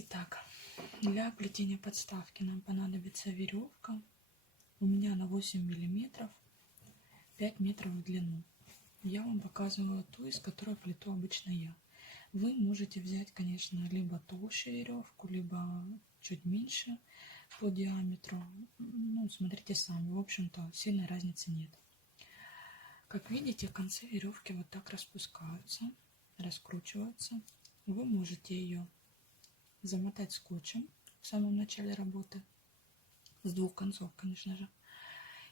Итак, для плетения подставки нам понадобится веревка. У меня на 8 миллиметров, 5 метров в длину. Я вам показываю ту, из которой плету обычно я. Вы можете взять, конечно, либо толще веревку, либо чуть меньше по диаметру. Ну, смотрите сами. В общем-то, сильной разницы нет. Как видите, концы веревки вот так распускаются, раскручиваются. Вы можете ее замотать скотчем в самом начале работы, с двух концов, конечно же,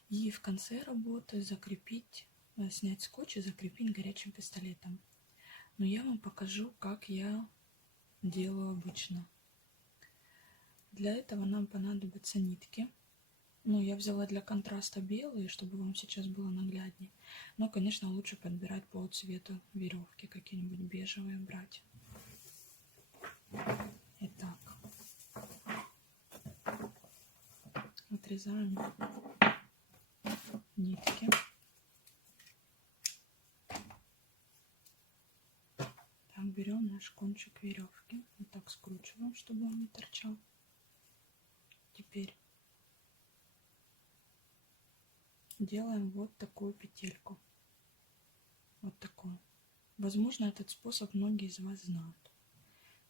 и в конце работы закрепить, снять скотч и закрепить горячим пистолетом. Но я вам покажу, как я делаю обычно. Для этого нам понадобятся нитки. Ну, я взяла для контраста белые, чтобы вам сейчас было нагляднее. Но, конечно, лучше подбирать по цвету веревки, какие-нибудь бежевые брать. Итак, отрезаем нитки. Так, берем наш кончик веревки, вот так скручиваем, чтобы он не торчал. Теперь делаем вот такую петельку. Вот такую. Возможно, этот способ многие из вас знают.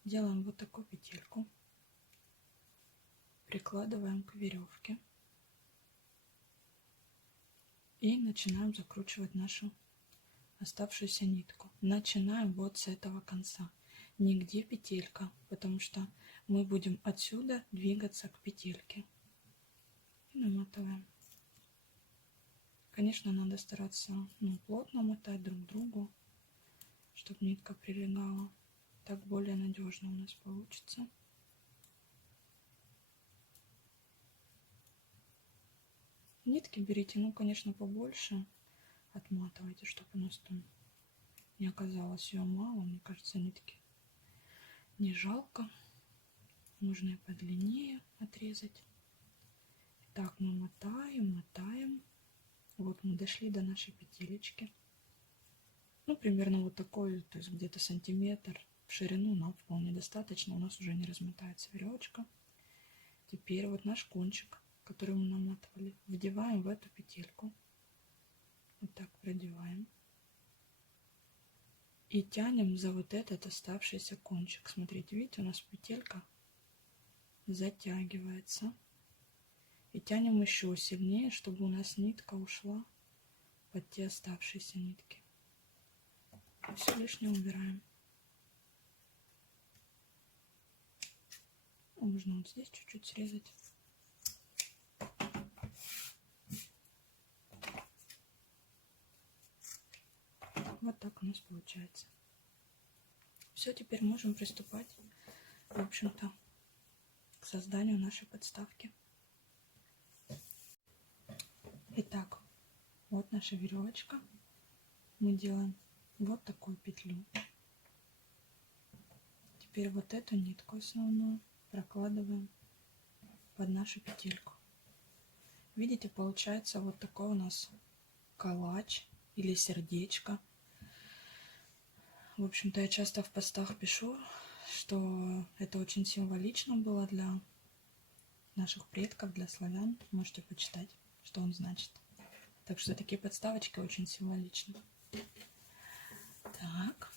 Делаем вот такую петельку. Прикладываем к веревке. И начинаем закручивать нашу оставшуюся нитку. Начинаем вот с этого конца. Нигде петелька, потому что мы будем отсюда двигаться к петельке. И наматываем. Конечно, надо стараться плотно мотать друг к другу, чтобы нитка прилегала. Так более надежно у нас получится. Нитки берите, конечно, побольше. Отматывайте, чтобы у нас там не оказалось ее мало. Мне кажется, нитки не жалко. Нужно и подлиннее отрезать. Так, мы мотаем. Вот мы дошли до нашей петелечки. Примерно вот такой, то есть где-то сантиметр в ширину нам вполне достаточно. У нас уже не размотается веревочка. Теперь вот наш кончик, который мы наматывали, вдеваем в эту петельку. Вот так продеваем. И тянем за вот этот оставшийся кончик. Смотрите, видите, у нас петелька затягивается. И тянем еще сильнее, чтобы у нас нитка ушла под те оставшиеся нитки. Все лишнее убираем. Можно вот здесь чуть-чуть срезать. Вот так у нас получается. Все, теперь можем приступать, в общем-то, к созданию нашей подставки. Итак, вот наша веревочка. Мы делаем вот такую петлю. Теперь вот эту нитку основную прокладываем под нашу петельку. Видите, получается вот такой у нас калач или сердечко. В общем-то, я часто в постах пишу, что это очень символично было для наших предков, для славян. Можете почитать, что он значит. Так что такие подставочки очень символичны. Так.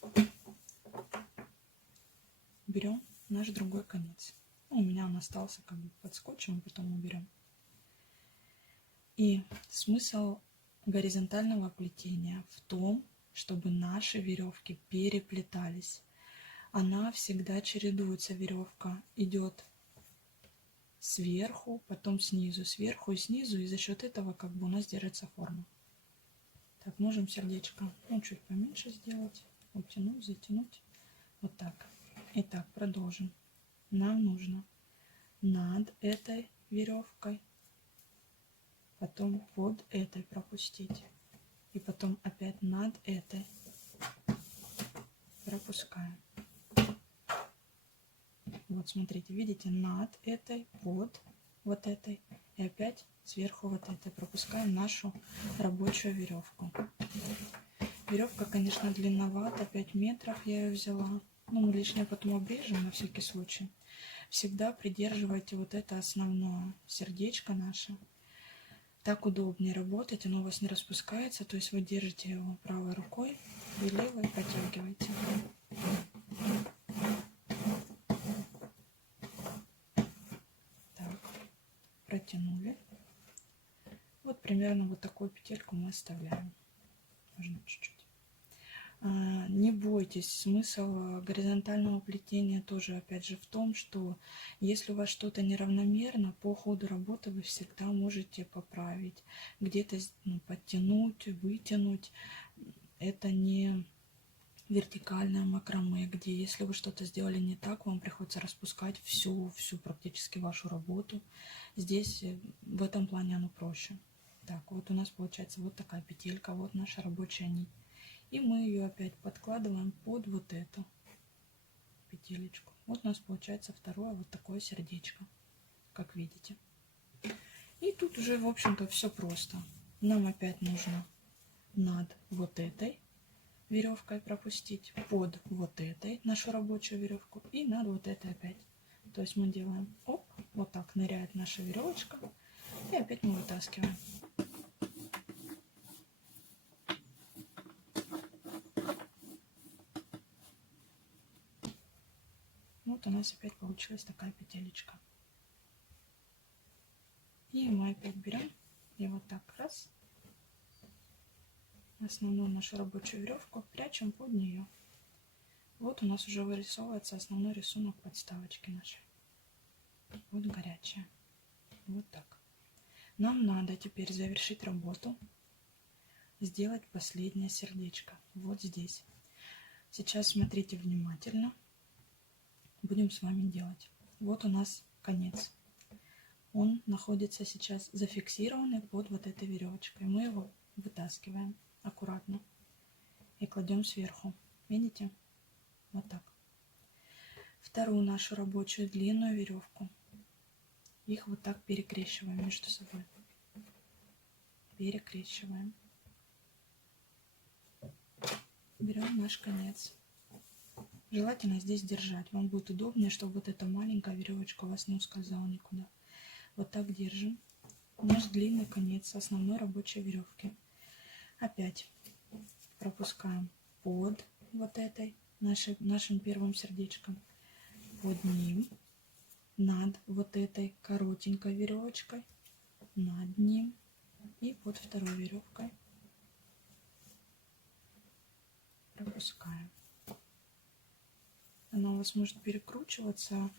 Берем наш другой конец. У меня он остался как бы под скотчем, потом уберем. И смысл горизонтального плетения в том, чтобы наши веревки переплетались. Она всегда чередуется, веревка идет сверху, потом снизу, сверху и снизу, и за счет этого как бы у нас держится форма. Так, можем сердечко чуть поменьше сделать, утянуть, затянуть, вот так. Итак, продолжим. Нам нужно над этой веревкой, потом под этой пропустить, и потом опять над этой пропускаем. Вот смотрите, видите, над этой, под вот этой, и опять сверху вот этой пропускаем нашу рабочую веревку. Веревка, конечно, длинновата, 5 метров я ее взяла. Ну, мы лишнее потом обрежем на всякий случай. Всегда придерживайте вот это основное сердечко наше. Так удобнее работать, оно у вас не распускается, то есть вы держите его правой рукой и левой протягиваете. Так, протянули. Вот примерно вот такую петельку мы оставляем. Можно чуть-чуть. Не бойтесь, смысл горизонтального плетения тоже опять же в том, что если у вас что-то неравномерно, по ходу работы вы всегда можете поправить, где-то подтянуть, вытянуть. Это не вертикальное макраме, где если вы что-то сделали не так, вам приходится распускать всю практически вашу работу. Здесь в этом плане оно проще. Так, вот у нас получается вот такая петелька, вот наша рабочая нить. И мы ее опять подкладываем под вот эту петелечку. Вот у нас получается второе вот такое сердечко, как видите. И тут уже, в общем-то, все просто. Нам опять нужно над вот этой веревкой пропустить, под вот этой нашу рабочую веревку и над вот этой опять. То есть мы делаем оп, вот так ныряет наша веревочка, и опять мы вытаскиваем. Вот у нас опять получилась такая петелечка. И мы опять берем и вот так раз основную нашу рабочую веревку прячем под нее. Вот у нас уже вырисовывается основной рисунок подставочки нашей. Вот горячая. Вот так. Нам надо теперь завершить работу, сделать последнее сердечко. Вот здесь. Сейчас смотрите внимательно. Будем с вами делать. Вот у нас конец. Он находится сейчас зафиксированный под вот этой веревочкой. Мы его вытаскиваем аккуратно и кладем сверху. Видите? Вот так. Вторую нашу рабочую длинную веревку. Их вот так перекрещиваем между собой. Перекрещиваем. Берем наш конец. Желательно здесь держать. Вам будет удобнее, чтобы вот эта маленькая веревочка у вас не ускользала никуда. Вот так держим. Наш длинный конец основной рабочей веревки. Опять пропускаем под вот этой нашим первым сердечком. Под ним. Над вот этой коротенькой веревочкой. Над ним. И под второй веревкой. Пропускаем. Она у вас может перекручиваться.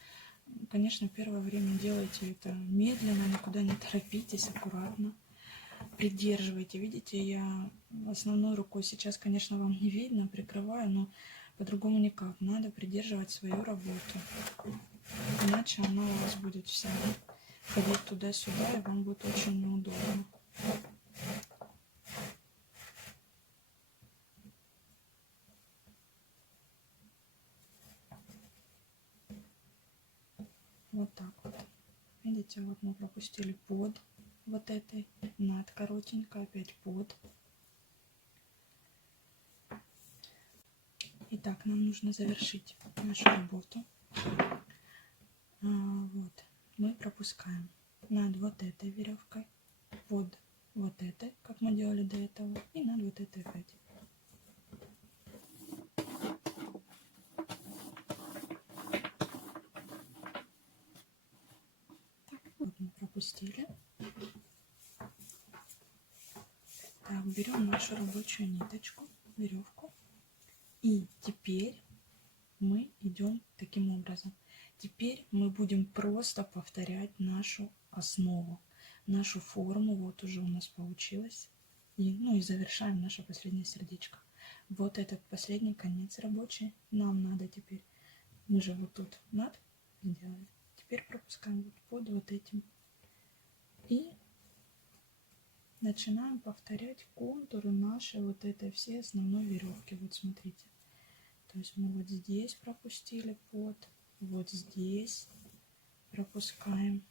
Конечно, первое время делайте это медленно, никуда не торопитесь, аккуратно. Придерживайте. Видите, я основной рукой сейчас, конечно, вам не видно, прикрываю, но по-другому никак. Надо придерживать свою работу. Иначе она у вас будет вся ходить туда-сюда, и вам будет очень неудобно. Вот так вот. Видите, вот мы пропустили под вот этой, над коротенькой, опять под. Итак, нам нужно завершить нашу работу. Вот. Мы пропускаем над вот этой веревкой, под вот этой, как мы делали до этого, и над вот этой опять. Вот мы пропустили. Так, берем нашу рабочую ниточку, веревку. И теперь мы идем таким образом. Теперь мы будем просто повторять нашу основу, нашу форму. Вот уже у нас получилось. И завершаем наше последнее сердечко. Вот этот последний конец рабочий. Нам надо теперь, мы же вот тут над сделали. Теперь пропускаем вот под вот этим. И начинаем повторять контуры нашей вот этой всей основной веревки. Вот смотрите. То есть мы вот здесь пропустили под, вот здесь пропускаем.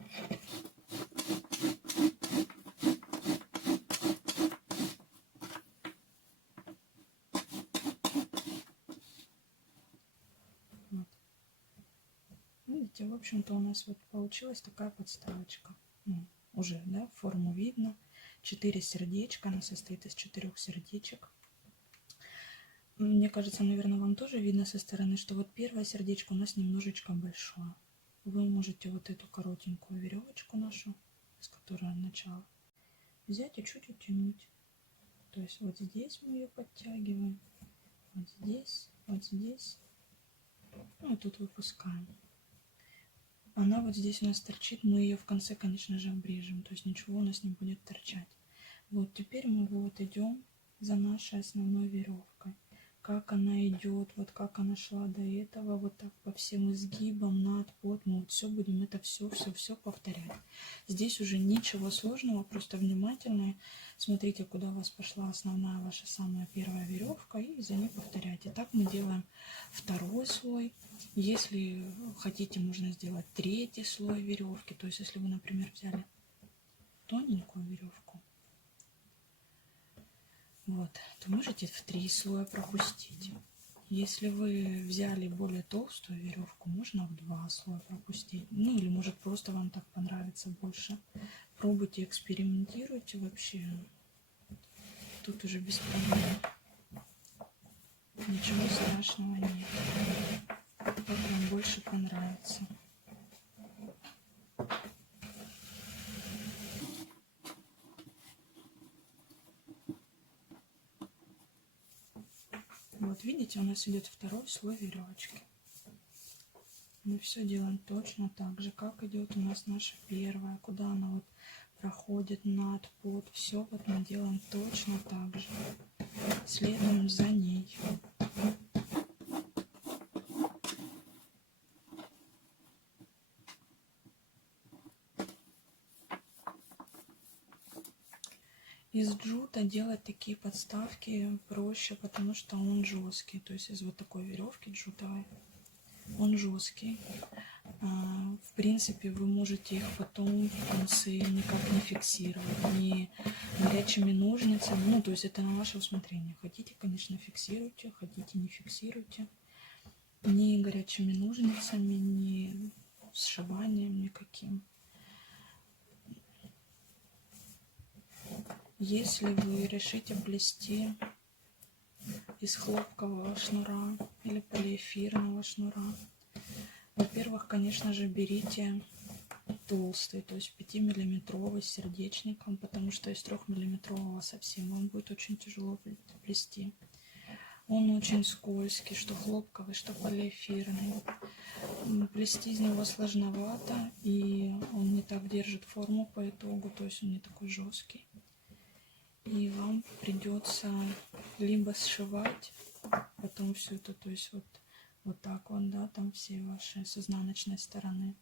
видите, в общем-то у нас вот получилась такая подставочка. Ну, уже, да, форму видно. 4 сердечка, она состоит из 4 сердечек. Мне кажется, наверное, вам тоже видно со стороны, что вот первое сердечко у нас немножечко большое. Вы можете вот эту коротенькую веревочку нашу, с которой начало, взять и чуть утянуть. То есть вот здесь мы ее подтягиваем, вот здесь, вот здесь. Ну и тут выпускаем. Она вот здесь у нас торчит, мы ее в конце, конечно же, обрежем, то есть ничего у нас не будет торчать. Вот теперь мы вот идем за нашей основной веревкой. Как она идет, вот как она шла до этого, вот так по всем изгибам, над, под, мы вот все будем это все повторять. Здесь уже ничего сложного, просто внимательно смотрите, куда у вас пошла основная ваша самая первая веревка, и за ней повторяйте. Так мы делаем второй слой. Если хотите, можно сделать третий слой веревки. То есть, если вы, например, взяли тоненькую веревку, вот, то можете в 3 слоя пропустить. Если вы взяли более толстую веревку, можно в 2 слоя пропустить. Ну или может просто вам так понравится больше. Пробуйте, экспериментируйте вообще. Тут уже без проблем. Ничего страшного нет. Как вам больше понравится. Вот видите, у нас идет второй слой веревочки. Мы все делаем точно так же, как идет у нас наша первая, куда она вот проходит над, под. Все вот мы делаем точно так же. Следуем за ней. Из джута делать такие подставки проще, потому что он жесткий. То есть из вот такой веревки джутовой он жесткий. В принципе, вы можете их потом в конце никак не фиксировать, ни горячими ножницами. Ну, то есть это на ваше усмотрение. Хотите, конечно, фиксируйте, хотите, не фиксируйте. Ни горячими ножницами, ни сшиванием никаким. Если вы решите плести из хлопкового шнура или полиэфирного шнура, во-первых, конечно же, берите толстый, то есть 5-миллиметровый с сердечником, потому что из 3-миллиметрового совсем вам будет очень тяжело плести. Он очень скользкий, что хлопковый, что полиэфирный. Плести из него сложновато, и он не так держит форму по итогу, то есть он не такой жесткий. И вам придется либо сшивать потом все это, то есть вот так вот, да, там все ваши с изнаночной стороны,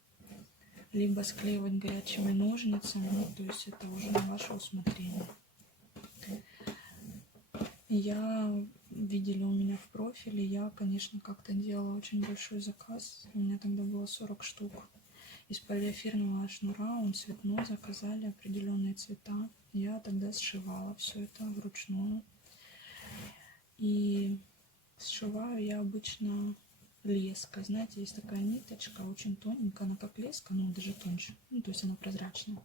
либо склеивать горячими ножницами, ну, то есть это уже на ваше усмотрение. Я, видели у меня в профиле, я, конечно, как-то делала очень большой заказ, у меня тогда было 40 штук. Из полиэфирного шнура, он цветной, заказали определенные цвета. Я тогда сшивала все это вручную. И сшиваю я обычно леской. Знаете, есть такая ниточка, очень тоненькая, она как леска, но даже тоньше. Ну, то есть она прозрачная.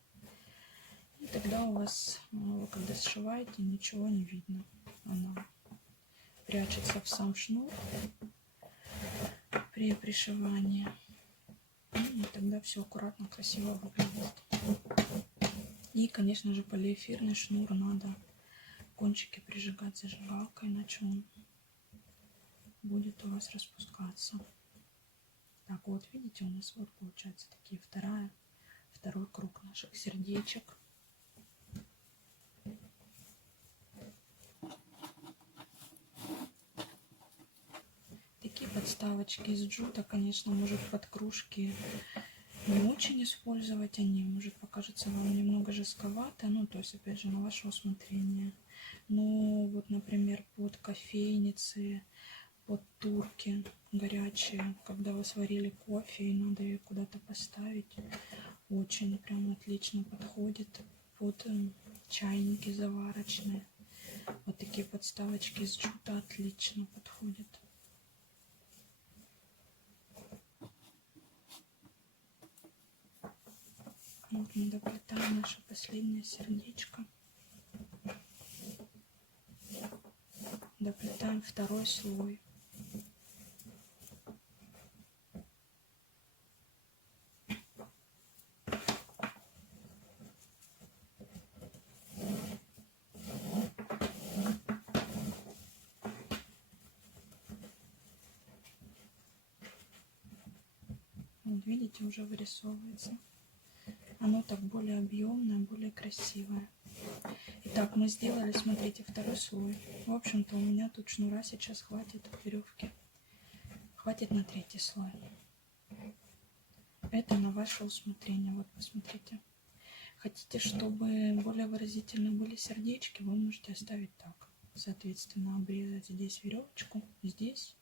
И тогда у вас, вы когда сшиваете, ничего не видно. Она прячется в сам шнур при пришивании. И тогда все аккуратно, красиво выглядит. И, конечно же, полиэфирный шнур надо кончики прижигать зажигалкой, иначе он будет у вас распускаться. Так, вот видите, у нас вот получается такие второй круг наших сердечек. Такие подставочки из джута, конечно, может под кружки не очень использовать, они, может, покажется вам немного жестковато, ну, то есть, опять же, на ваше усмотрение. Но вот, например, под кофейницы, под турки горячие, когда вы сварили кофе и надо ее куда-то поставить, очень прям отлично подходит. Под чайники заварочные. Вот такие подставочки из джута отлично подходят. Вот мы доплетаем наше последнее сердечко. Доплетаем второй слой. Вот видите, уже вырисовывается. Оно так более объемное, более красивое. Итак, мы сделали, смотрите, второй слой. В общем-то, у меня тут шнура сейчас хватит веревки. Хватит на третий слой. Это на ваше усмотрение. Вот, посмотрите. Хотите, чтобы более выразительны были сердечки, вы можете оставить так. Соответственно, обрезать здесь веревочку, здесь.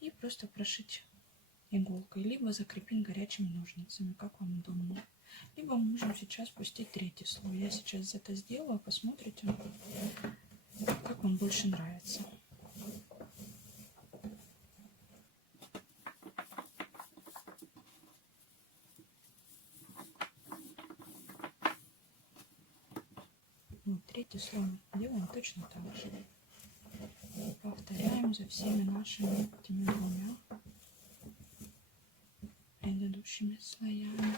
И просто прошить иголкой. Либо закрепить горячими ножницами, как вам удобно. Либо мы можем сейчас пустить третий слой. Я сейчас это сделаю, посмотрите, как вам больше нравится. Вот, третий слой делаем точно так же. Повторяем за всеми нашими этими двумя предыдущими слоями.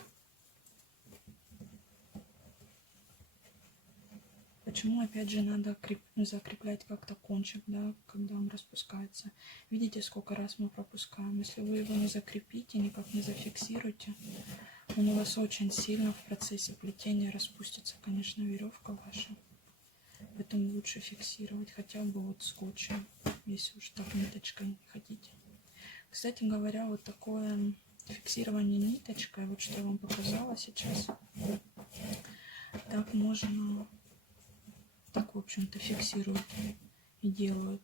Почему, опять же, надо закреплять как-то кончик, да, когда он распускается? Видите, сколько раз мы пропускаем? Если вы его не закрепите, никак не зафиксируете, он у вас очень сильно в процессе плетения распустится, конечно, веревка ваша. Поэтому лучше фиксировать хотя бы вот скотчем, если уж так ниточкой не хотите. Кстати говоря, вот такое фиксирование ниточкой, вот что я вам показала сейчас, так можно... Так, в общем-то, фиксируют и делают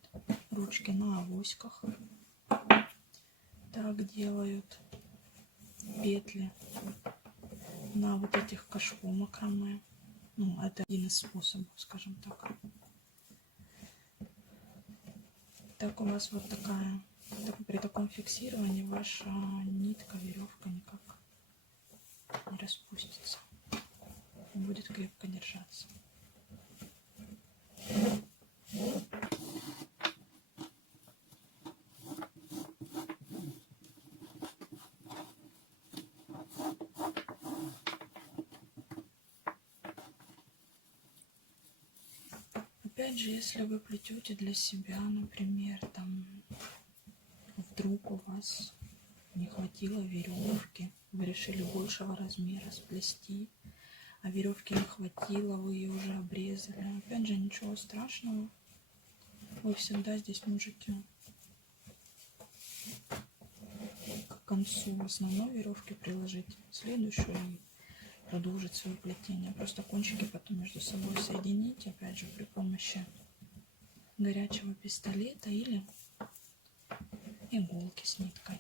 ручки на авоськах. Так делают петли на вот этих кашпо макраме. Ну, это один из способов, скажем так. Так у вас вот такая, при таком фиксировании ваша нитка, веревка никак не распустится. Будет крепко держаться. Опять же, если вы плетете для себя, например, там вдруг у вас не хватило веревки, вы решили большего размера сплести, а веревки не хватило, вы ее уже обрезали. Опять же, ничего страшного. Вы всегда здесь можете к концу основной веревки приложить следующую и продолжить свое плетение. Просто кончики потом между собой соединить, опять же, при помощи горячего пистолета или иголки с ниткой.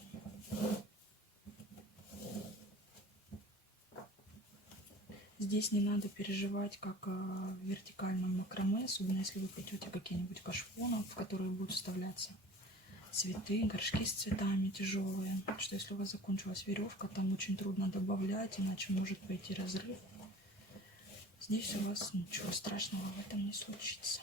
Здесь не надо переживать, как в вертикальном макраме, особенно если вы плетете какие-нибудь кашпоны, в которые будут вставляться цветы, горшки с цветами тяжелые, что если у вас закончилась веревка, там очень трудно добавлять, иначе может пойти разрыв. Здесь у вас ничего страшного в этом не случится.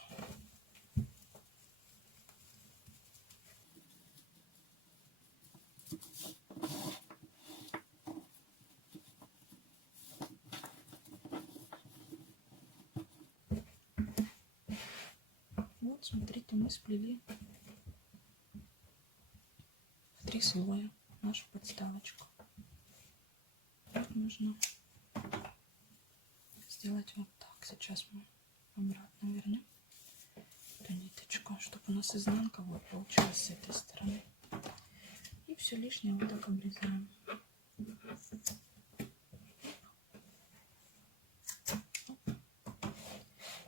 Вот, смотрите, мы сплели в 3 слоя нашу подставочку. Нужно сделать вот так. Сейчас мы обратно вернем эту ниточку, чтобы у нас изнанка вот получилась с этой стороны. И все лишнее вот так обрезаем.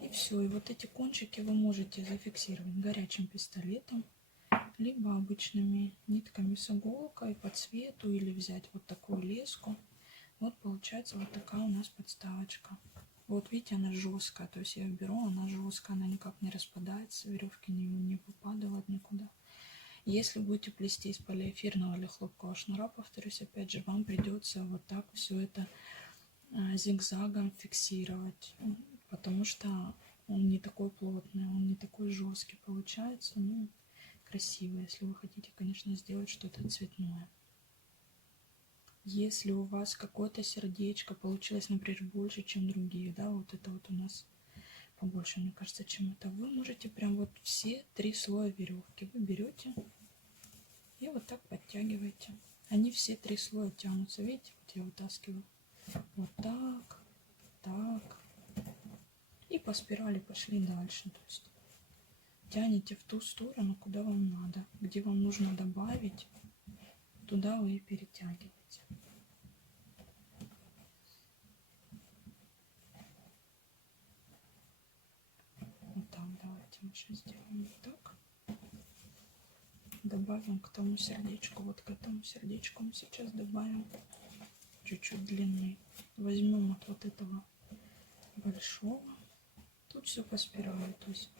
И все. И вот эти кончики вы можете зафиксировать горячим пистолетом, либо обычными нитками с иголкой по цвету, или взять вот такую леску. Вот получается вот такая у нас подставочка. Вот видите, она жесткая, то есть я ее беру, она жесткая, она никак не распадается, веревки не выпадают никуда. Если будете плести из полиэфирного или хлопкового шнура, повторюсь, опять же, вам придется вот так все это зигзагом фиксировать, потому что он не такой плотный, он не такой жесткий получается, ну, красиво, если вы хотите, конечно, сделать что-то цветное. Если у вас какое-то сердечко получилось, например, больше, чем другие, да, вот это вот у нас побольше, мне кажется, чем это, вы можете прям вот все 3 слоя веревки вы берете и вот так подтягиваете. Они все 3 слоя тянутся, видите, вот я вытаскиваю. Вот так, так. И по спирали пошли дальше. То есть тянете в ту сторону, куда вам надо. Где вам нужно добавить, туда вы и перетягиваете. Вот так, давайте мы сейчас сделаем вот так. Добавим к тому сердечку, вот к этому сердечку мы сейчас добавим чуть-чуть длины. Возьмем от вот этого большого. Тут все по спирали, то есть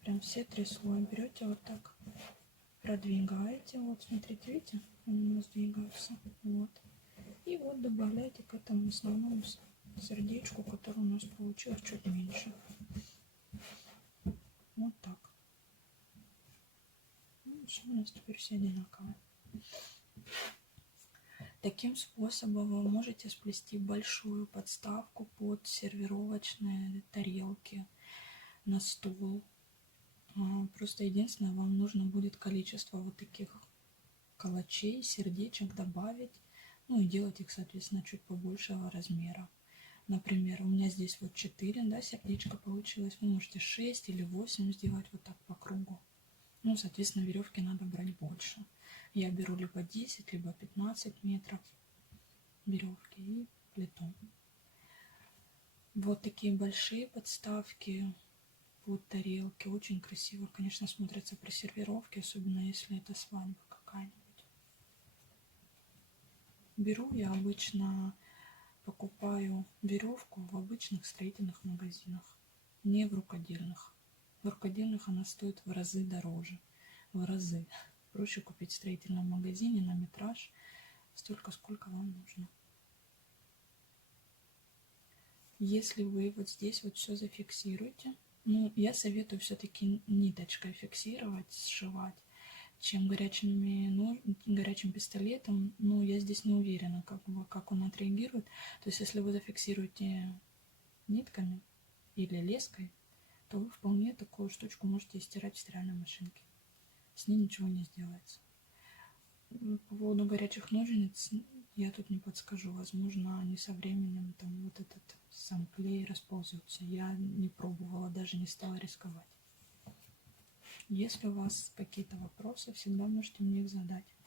прям все 3 слоя берете вот так, продвигаете, вот смотрите, видите, они у нас двигаются, вот, и вот добавляете к этому основному сердечку, которое у нас получилось чуть меньше, вот так. Ну, все у нас теперь все одинаково. Таким способом вы можете сплести большую подставку под сервировочные тарелки на стол. Просто единственное, вам нужно будет количество вот таких калачей, сердечек добавить, ну и делать их, соответственно, чуть побольшего размера. Например, у меня здесь вот 4, да, сердечка получилось, вы можете 6 или 8 сделать вот так по кругу. Ну, соответственно, веревки надо брать больше. Я беру либо 10, либо 15 метров веревки и плету. Вот такие большие подставки под тарелки. Очень красиво, конечно, смотрятся при сервировке, особенно если это свадьба какая-нибудь. Беру я обычно, покупаю веревку в обычных строительных магазинах, не в рукодельных. В рукодельных она стоит в разы дороже. В разы. Проще купить в строительном магазине на метраж столько, сколько вам нужно. Если вы вот здесь вот все зафиксируете, ну, я советую все-таки ниточкой фиксировать, сшивать, чем горячим пистолетом. Ну, я здесь не уверена, как он отреагирует. То есть, если вы зафиксируете нитками или леской, то вы вполне такую штучку можете стирать в стиральной машинке. С ней ничего не сделается. По поводу горячих ножниц я тут не подскажу. Возможно, они со временем там вот этот сам клей расползется. Я не пробовала, даже не стала рисковать. Если у вас какие-то вопросы, всегда можете мне их задать.